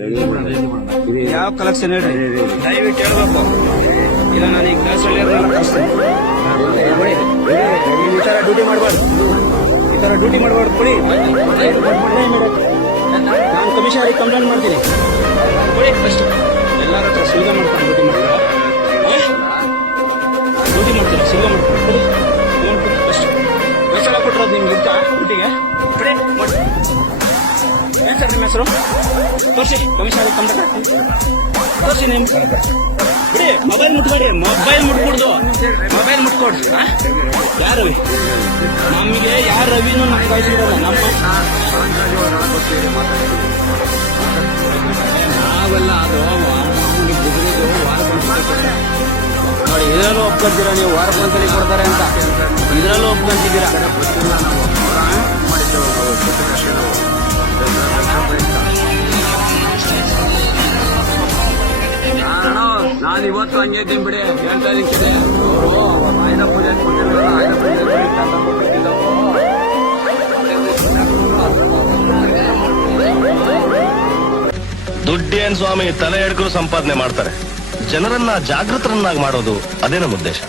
ಯಾವ ಕಲೆಕ್ಷನ್ ಹೇಳ್ರಿ ದಯವಿಟ್ಟು ಹೇಳ್ಬೇಕು. ಇಲ್ಲ ನಾನು ಈಗ ಕೆಲಸದಲ್ಲಿ ಈ ತರ ಡ್ಯೂಟಿ ಮಾಡಬಾರ್ದು, ಈ ತರ ಡ್ಯೂಟಿ ಮಾಡಬಾರ್ದು. ಕೊಡಿ, ನಾನು ಕಮಿಷನರಿಗೆ ಕಂಪ್ಲೇಂಟ್ ಮಾಡ್ತೀನಿ. ಕೊಡಿ ಫಸ್ಟ್ ಎಲ್ಲರ ಹತ್ರ ಸುಲಭ ಮಾಡ್ಕೊಂಡು ಡ್ಯೂಟಿ ಮಾಡ್ತೀರಾ, ಡ್ಯೂಟಿ ಮಾಡ್ತೀರಾ ಸುಲಭ ಮಾಡ್ಕೊಂಡು ಫಸ್ಟ್ ಎಲ್ಲ ಕೊಟ್ಟಿರೋದು ನಿಮ್ಗೆ ಇರ್ತಾ ಡ್ಯೂಟಿಗೆ. ಕೊಡಿ ಮಾಡಿ. ಏನ್ ಸರ್ ನಿಮ್ಮ ಹೆಸರು? ತೋರಿಸಿ, ಕಮಿಷನರಿಗೆ ಕಂಪ್ಲೇಂಟ್ ಹಾಕ್ತೀನಿ. ತೋರಿಸಿ ನಿಮ್ ಬಿಡಿ. ಮೊಬೈಲ್ ಮುಟ್ಕೊಡಿ, ಮೊಬೈಲ್ ಮುಟ್ಕೊಡ್ದು, ಮೊಬೈಲ್ ಮುಟ್ಕೊಡ್ರಿ. ಯಾರು ರವಿ? ನಮಗೆ ಯಾರು ರವಿನೂ ನಮ್ಗೆ ಕಳಿಸಿರೋಲ್ಲ. ನಾವೆಲ್ಲ ಅದು ನೋಡಿ, ಇದರಲ್ಲೂ ಒಪ್ಕೊಂತೀರಾ ನೀವು? ವಾರಕ್ಕೊಂದ್ಸಲಿ ಕೊಡ್ತಾರೆ ಅಂತ ಇದರಲ್ಲೂ ಒಪ್ಕೊಂತಿದ್ದೀರಾ? ನಾನು ಇವತ್ತು ಹಂಗೆ ಇದ್ದೀನಿ ಬಿಡಿ, ಹೇಳ್ತಾ ಇದ್ದೀನಿ. ಅವರು ಆಯುಧ ಪೂಜೆ ಕೊಟ್ಟಿರಲ್ಲ, ಆಯುಧ ಪೂಜೆ ದುಡ್ಡೇನ್ ಸ್ವಾಮಿ ತಲೆ ಎಡ್ಕರು ಸಂಪಾದನೆ ಮಾಡ್ತಾರೆ. ಜನರನ್ನ ಜಾಗೃತರನ್ನಾಗಿ ಮಾಡೋದು ಅದೇ ನಮ್ಮ ಉದ್ದೇಶ.